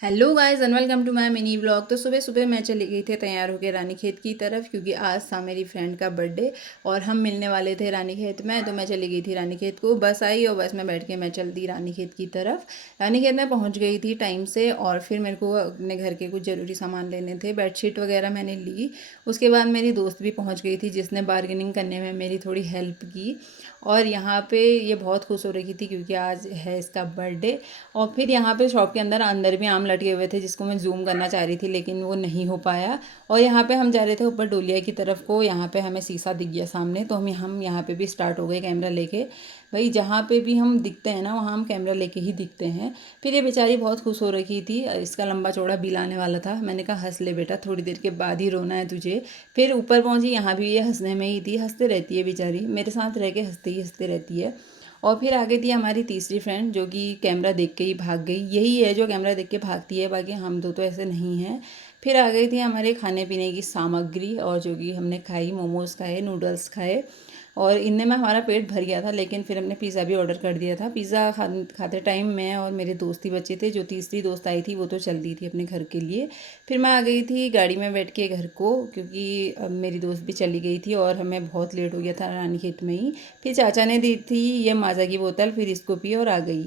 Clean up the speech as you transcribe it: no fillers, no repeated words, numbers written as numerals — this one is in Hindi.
Hello guys and welcome to my mini vlog. तो सुबह सुबह मैं चली गई थी तैयार होकर रानीखेत की तरफ, क्योंकि आज था मेरी फ्रेंड का बर्थडे और हम मिलने वाले थे रानीखेत में। तो मैं चली गई थी रानीखेत को, बस आई और बस में बैठ के मैं चल दी रानीखेत की तरफ। रानीखेत में पहुंच गई थी टाइम से, और फिर मेरे को अपने घर के कुछ ज़रूरी सामान लेने थे। बेडशीट वगैरह मैंने ली। उसके बाद मेरी दोस्त भी पहुँच गई थी, जिसने बार्गेनिंग करने में मेरी थोड़ी हेल्प की। और यहाँ पे ये बहुत खुश हो रही थी क्योंकि आज है इसका बर्थडे। और फिर यहाँ पे शॉप के अंदर अंदर भी आम लटके हुए थे, जिसको मैं जूम करना चाह रही थी लेकिन वो नहीं हो पाया। और यहाँ पे हम जा रहे थे ऊपर डोलिया की तरफ को। यहाँ पे हमें शीशा दिख गया सामने, तो हम यहाँ पे भी स्टार्ट हो गए कैमरा लेके। भाई जहाँ पे भी हम दिखते हैं ना, वहाँ हम कैमरा लेके ही दिखते हैं। फिर ये बेचारी बहुत खुश हो रही थी, इसका लंबा चौड़ा बिल आने वाला था। मैंने कहा हंस ले बेटा, थोड़ी देर के बाद ही रोना है तुझे। फिर ऊपर पहुँची, यहाँ भी ये हंसने में ही थी। हंसते रहती है बेचारी, मेरे साथ रह के हंसते ही हंसते रहती है। और फिर आगे थी हमारी तीसरी फ्रेंड, जो कि कैमरा देख के ही भाग गई। यही है जो कैमरा देख के भागती है, बाकी हम दो तो ऐसे नहीं हैं। फिर आ गई थी हमारे खाने पीने की सामग्री, और जो कि हमने खाई, मोमोज़ खाए, नूडल्स खाए। और इनने में हमारा पेट भर गया था, लेकिन फिर हमने पिज़्ज़ा भी ऑर्डर कर दिया था। पिज़्ज़ा खाते टाइम मैं और मेरे दोस्त ही बचे थे। जो तीसरी दोस्त आई थी वो तो चल दी थी अपने घर के लिए। फिर मैं आ गई थी गाड़ी में बैठ के घर को, क्योंकि अब मेरी दोस्त भी चली गई थी और हमें बहुत लेट हो गया था रानीखेत में ही। फिर चाचा ने दी थी ये माज़ा की बोतल, फिर इसको पी और आ गई।